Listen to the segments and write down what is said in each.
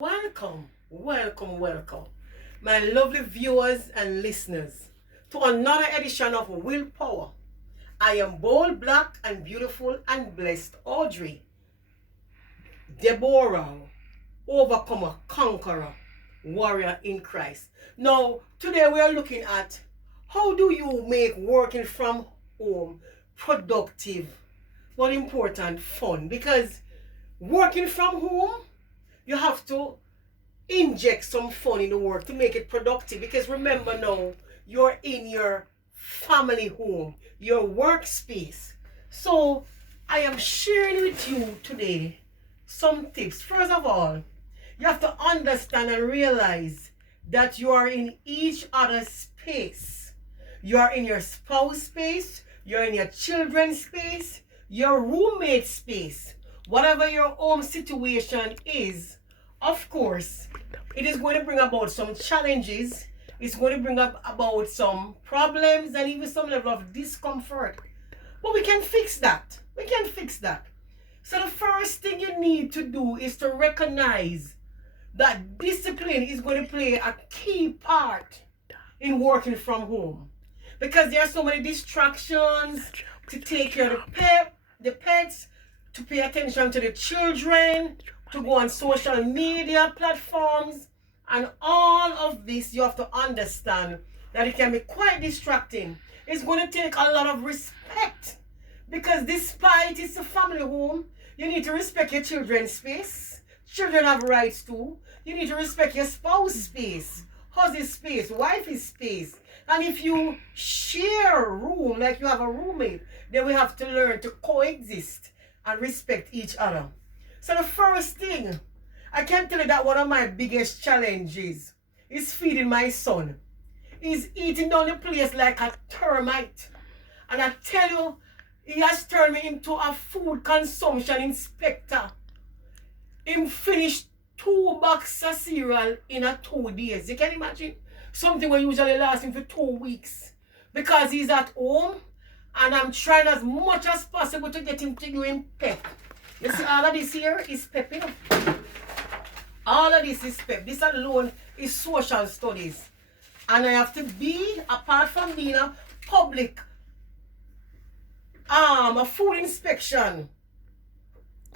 Welcome, welcome, welcome, my lovely viewers and listeners, to another edition of Willpower. I am bold, black, and beautiful and blessed Audrey, Deborah, overcomer, conqueror, warrior in Christ. Now, today we are looking at how do you make working from home productive, but important, fun? Because working from home, you have to inject some fun in the work to make it productive. Because remember now, you're in your family home, your workspace. So I am sharing with you today some tips. First of all, you have to understand and realize that you are in each other's space. You are in your spouse space, you're in your children's space, your roommate space. Whatever your home situation is, of course, it is going to bring about some challenges. It's going to bring up about some problems and even some level of discomfort. But we can fix that. We can fix that. So the first thing you need to do is to recognize that discipline is going to play a key part in working from home. Because there are so many distractions to take care of the pets, to pay attention to the children, to go on social media platforms, and all of this you have to understand that it can be quite distracting. It's going to take a lot of respect, because despite it's a family home, you need to respect your children's space. Children have rights too. You need to respect your spouse's space, husband's space, wife's space. And if you share a room, like you have a roommate, then we have to learn to coexist and respect each other. So the first thing, I can tell you that one of my biggest challenges is feeding my son. He's eating down the place like a termite. And I tell you, he has turned me into a food consumption inspector. He finished 2 boxes of cereal in 2 days. You can imagine? Something will usually last him for 2 weeks. Because he's at home, and I'm trying as much as possible to get him to do him pep. You see, all of this here is pep, you know? All of this is pep. This alone is social studies. And I have to be, apart from being a public, a food inspection,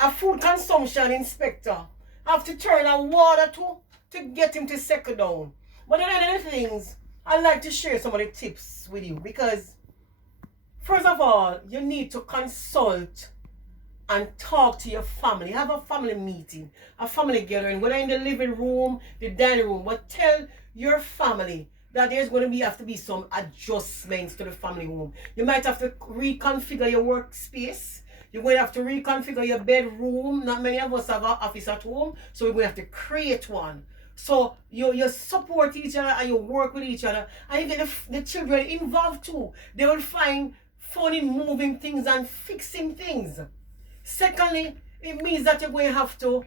a food consumption inspector, I have to turn on water to get him to settle down. But then other things, I'd like to share some of the tips with you, because first of all, you need to consult and talk to your family. Have a family meeting, a family gathering, whether in the living room, the dining room. But tell your family that there's going to have to be some adjustments to the family home. You might have to reconfigure your workspace. You're going to have to reconfigure your bedroom. Not many of us have an office at home, so we're going to have to create one. So you support each other and you work with each other, and you get the children involved too. They will find fun in moving things and fixing things. Secondly, it means that you're going to have to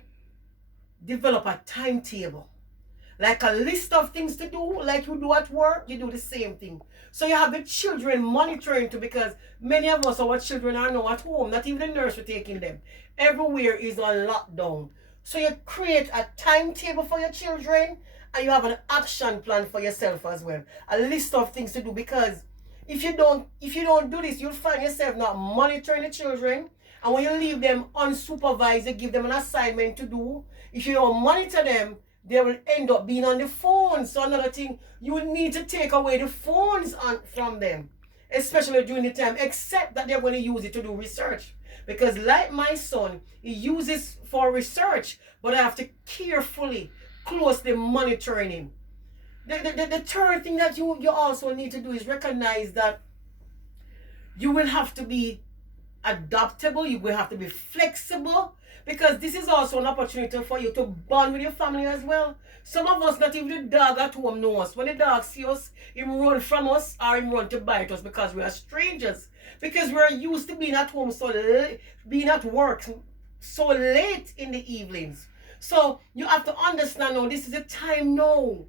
develop a timetable, like a list of things to do. Like you do at work, you do the same thing. So you have the children monitoring too, because many of us, our children are now at home, not even the nursery taking them. Everywhere is on lockdown. So you create a timetable for your children, and you have an action plan for yourself as well. A list of things to do, because if you don't do this, you'll find yourself not monitoring the children. And when you leave them unsupervised, you give them an assignment to do. If you don't monitor them, they will end up being on the phone. So another thing, you will need to take away the phones from them, especially during the time, except that they're going to use it to do research. Because like my son, he uses for research, but I have to carefully, closely monitoring him. The third thing that you also need to do is recognize that you will have to be adaptable, you will have to be flexible, because this is also an opportunity for you to bond with your family as well. Some of us, not even the dog at home, know us. When the dog sees us, he run from us or he run to bite us, because we are strangers. Because we're used to being at home so late, being at work so late in the evenings. So you have to understand now, this is a time now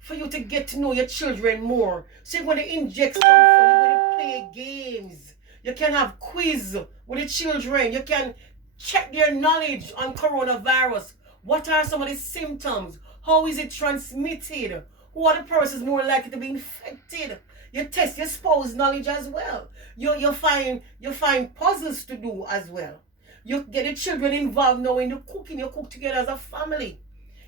for you to get to know your children more. So you're going to inject some fun, you're going to play games. You can have quiz with the children. You can check their knowledge on coronavirus. What are some of the symptoms? How is it transmitted? Who are the persons more likely to be infected? You test your spouse knowledge as well. You find puzzles to do as well. You get the children involved now in the cooking. You cook together as a family.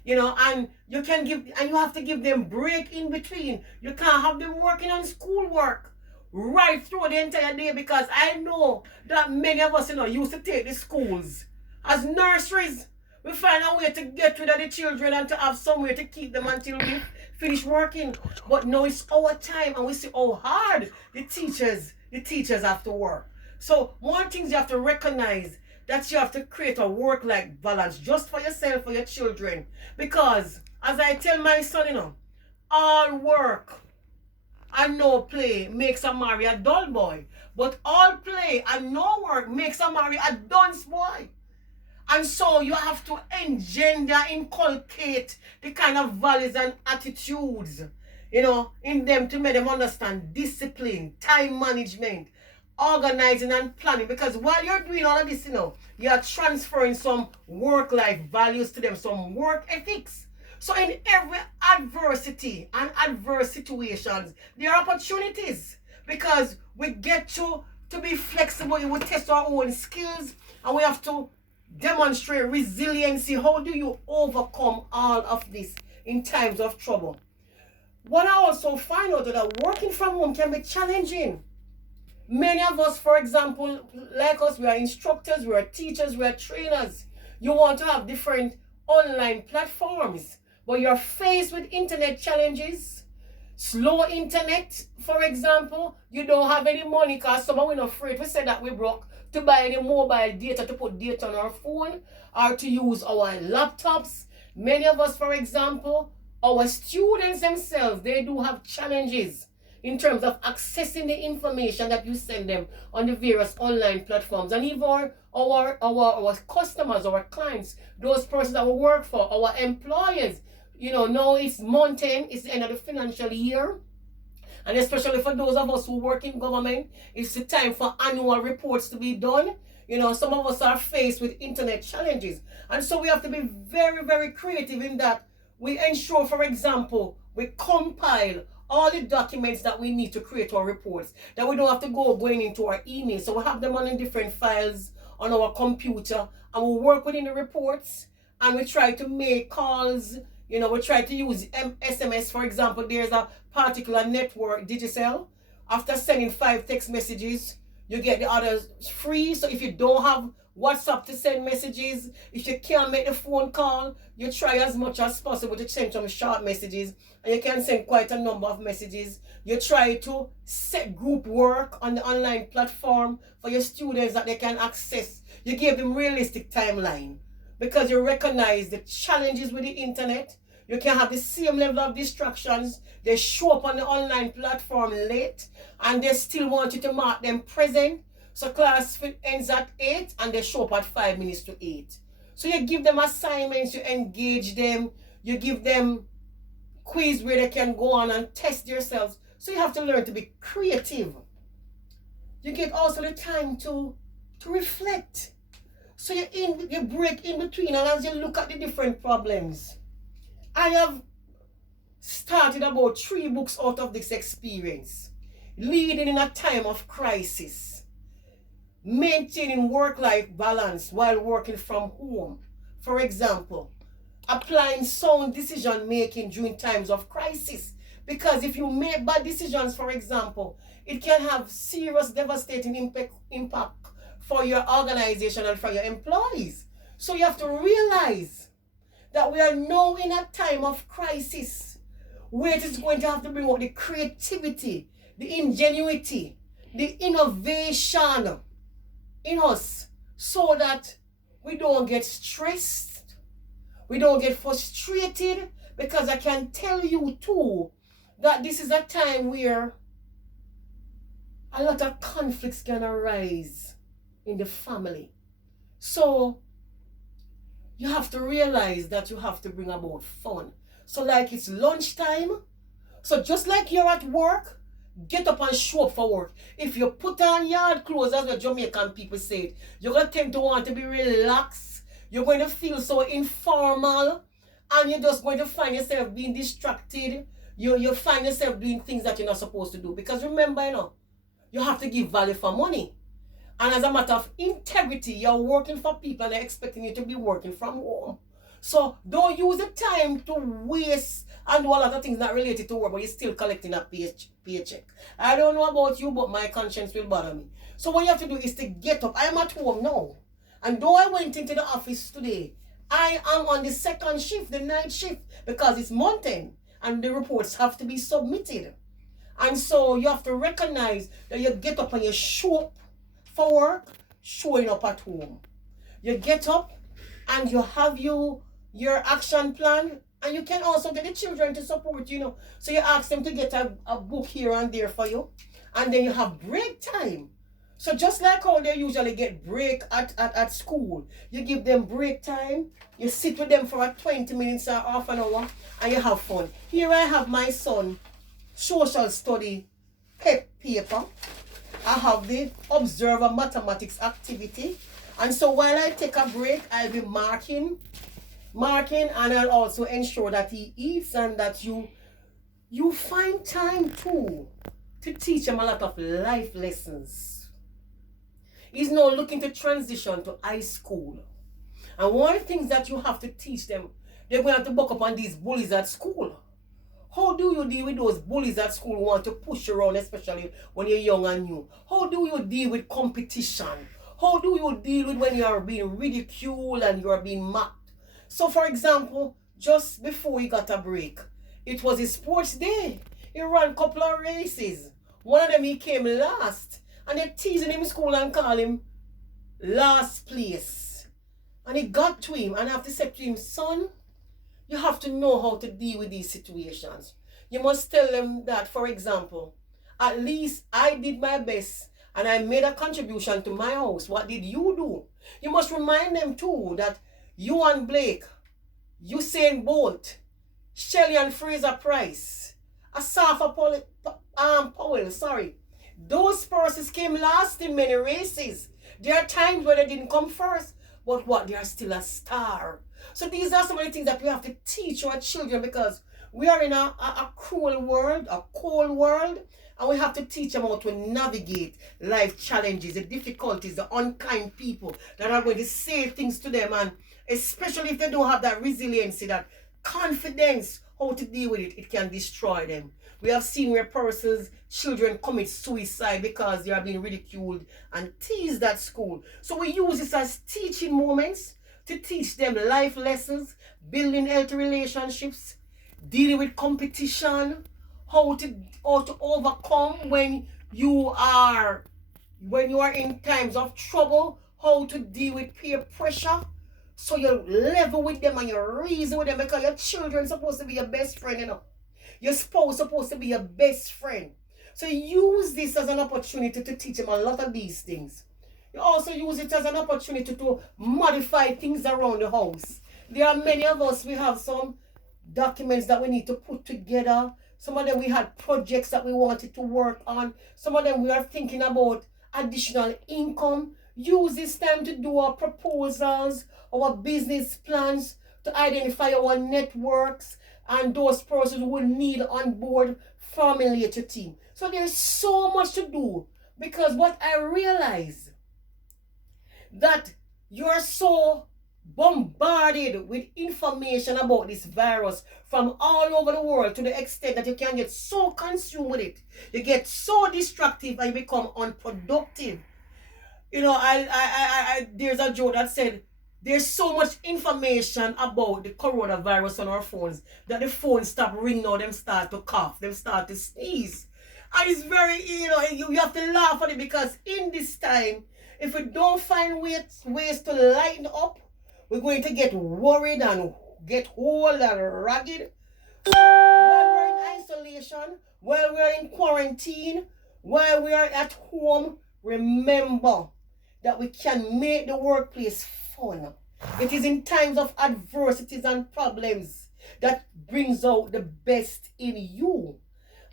And you have to give them break in between. You can't have them working on schoolwork right through the entire day, because I know that many of us, used to take the schools as nurseries. We find a way to get rid of the children and to have somewhere to keep them until we finish working. But now it's our time, and we see how hard the teachers have to work. So one thing you have to recognize, that you have to create a work-life balance just for yourself, for your children. Because as I tell my son, all work and no play makes a marry a dull boy. But all play and no work makes a marry a dunce boy. And so you have to inculcate the kind of values and attitudes, in them, to make them understand discipline, time management, organizing and planning. Because while you're doing all of this, you're transferring some work-life values to them, some work ethics. So in every adversity and adverse situations, there are opportunities, because we get to be flexible. We test our own skills, and we have to demonstrate resiliency. How do you overcome all of this in times of trouble? What I also find out that working from home can be challenging. Many of us, for example, like us, we are instructors, we are teachers, we are trainers. You want to have different online platforms, but you're faced with internet challenges. Slow internet, for example. You don't have any money, because someone we're not afraid, we said that we broke, to buy any mobile data, to put data on our phone, or to use our laptops. Many of us, for example, our students themselves, they do have challenges in terms of accessing the information that you send them on the various online platforms. And even our customers, our clients, those persons that we work for, our employers, now it's month end, it's the end of the financial year. And especially for those of us who work in government, it's the time for annual reports to be done. Some of us are faced with internet challenges. And so we have to be very, very creative in that we ensure, for example, we compile all the documents that we need to create our reports, that we don't have to going into our email. So we have them on in different files on our computer, and we work within the reports, and we try to make calls. We try to use SMS, for example. There's a particular network, Digicel. After sending 5 text messages, you get the others free. So if you don't have WhatsApp to send messages, if you can't make the phone call, you try as much as possible to send some short messages, and you can send quite a number of messages. You try to set group work on the online platform for your students that they can access. You give them realistic timeline, because you recognize the challenges with the internet. You can have the same level of distractions. They show up on the online platform late, and they still want you to mark them present. So class ends at 8, and they show up at 5 minutes to 8. So you give them assignments, you engage them, you give them quiz where they can go on and test themselves. So you have to learn to be creative. You get also the time to reflect. So you break in between, and as you look at the different problems. I have started about 3 books out of this experience. Leading in a time of crisis. Maintaining work-life balance while working from home. For example, applying sound decision making during times of crisis. Because if you make bad decisions, for example, it can have serious devastating impact for your organization and for your employees. So you have to realize that we are now in a time of crisis, where it is going to have to bring out the creativity, the ingenuity, the innovation in us, so that we don't get stressed, we don't get frustrated. Because I can tell you too that this is a time where a lot of conflicts can arise in the family. So you have to realize that you have to bring about fun. So like it's lunchtime. So just like you're at work, get up and show up for work. If you put on yard clothes, as the Jamaican people say it, you're going to tend to want to be relaxed. You're going to feel so informal, and you're just going to find yourself being distracted. You find yourself doing things that you're not supposed to do. Because remember, you have to give value for money. And as a matter of integrity, you're working for people and they're expecting you to be working from home. So don't use the time to waste and do a lot of things not related to work, but you're still collecting a paycheck. I don't know about you, but my conscience will bother me. So what you have to do is to get up. I am at home now. And though I went into the office today, I am on the second shift, the night shift, because it's month end and the reports have to be submitted. And so you have to recognize that you get up and you show up for work, showing up at home. You get up and you have your action plan, and you can also get the children to support, So you ask them to get a book here and there for you, and then you have break time. So just like how they usually get break at school, you give them break time, you sit with them for 20 minutes or half an hour, and you have fun. Here I have my son social study paper. I have the observer mathematics activity. And so while I take a break, I'll be marking, and I'll also ensure that he eats, and that you find time too to teach him a lot of life lessons. He's now looking to transition to high school. And one of the things that you have to teach them, they're going to have to buck up on these bullies at school. How do you deal with those bullies at school who want to push you around, especially when you're young and new? How do you deal with competition? How do you deal with when you are being ridiculed and you are being mocked? So, for example, just before he got a break, it was his sports day. He ran a couple of races. One of them he came last. And they're teasing him in school and call him last place. And he got to him, and I have to say to him, son, you have to know how to deal with these situations. You must tell them that, for example, at least I did my best and I made a contribution to my house. What did you do? You must remind them too that you and Blake, Usain Bolt, Shelley and Fraser Price, Asafa Powell, those persons came last in many races. There are times where they didn't come first, but they are still a star. So these are some of the things that we have to teach our children, because we are in a cruel world, a cold world, and we have to teach them how to navigate life challenges, the difficulties, the unkind people that are going to say things to them, and especially if they don't have that resiliency, that confidence, how to deal with it, it can destroy them. We have seen where children commit suicide because they are being ridiculed and teased at school. So we use this as teaching moments to teach them life lessons, building healthy relationships, dealing with competition, how to overcome when you are in times of trouble, how to deal with peer pressure. So you level with them and you reason with them, because your children supposed to be your best friend, Your spouse supposed to be your best friend. So use this as an opportunity to teach them a lot of these things. You also use it as an opportunity to modify things around the house. There are many of us, we have some documents that we need to put together. Some of them we had projects that we wanted to work on. Some of them we are thinking about additional income. Use this time to do our proposals, our business plans, to identify our networks and those persons who will need on board formulate your team. So there's so much to do, because what I realize, that you're so bombarded with information about this virus from all over the world, to the extent that you can get so consumed with it. You get so destructive and you become unproductive. There's a joke that said, there's so much information about the coronavirus on our phones that the phones stop ringing or them start to cough, them start to sneeze. And it's very, you have to laugh at it, because in this time, if we don't find ways to lighten up, we're going to get worried and get old and ragged. So while we're in isolation, while we're in quarantine, while we are at home, remember that we can make the workplace fun. It is in times of adversities and problems that brings out the best in you.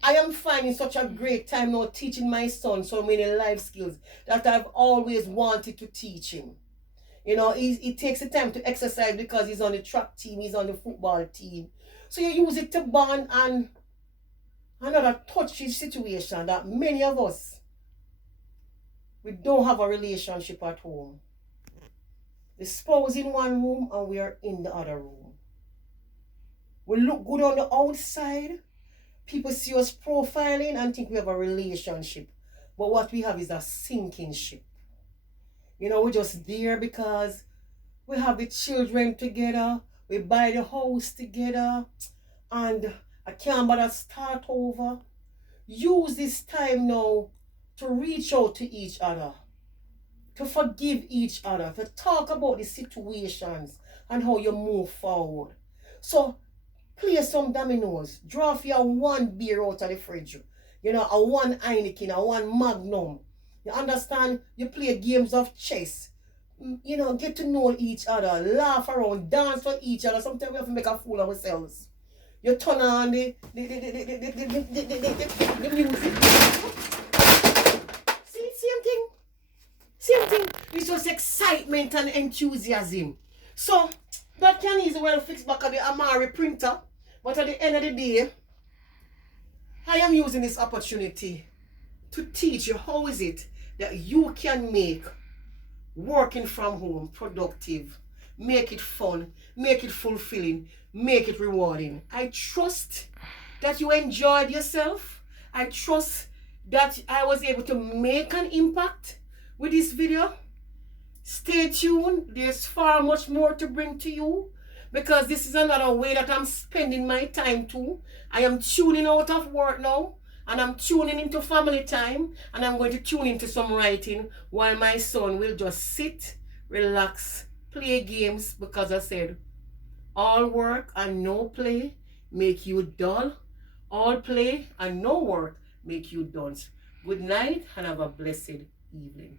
I am finding such a great time now teaching my son so many life skills that I've always wanted to teach him. You know, he takes the time to exercise because he's on the track team, he's on the football team. So you use it to bond, and another touchy situation that many of us, we don't have a relationship at home. The spouse in one room and we are in the other room. We look good on the outside. People see us profiling and think we have a relationship. But what we have is a sinking ship. You know, we're just there because we have the children together. We buy the house together. And I can't bother start over. Use this time now to reach out to each other, to forgive each other, to talk about the situations and how you move forward. So play some dominoes. Draw for your one beer out of the fridge. You know, a one Heineken, a one Magnum. You understand? You play games of chess. You know, get to know each other, laugh around, dance for each other. Sometimes we have to make a fool of ourselves. You turn on the music. See, same thing. Same thing. It's just excitement and enthusiasm. So that can easily well fix back at the Amari printer. But at the end of the day, I am using this opportunity to teach you how is it that you can make working from home productive, make it fun, make it fulfilling, make it rewarding. I trust that you enjoyed yourself. I trust that I was able to make an impact with this video. Stay tuned. There's far much more to bring to you, because this is another way that I'm spending my time too. I am tuning out of work now, and I'm tuning into family time, and I'm going to tune into some writing while my son will just sit, relax, play games, because I said all work and no play make you dull. All play and no work make you dunce. Good night and have a blessed evening.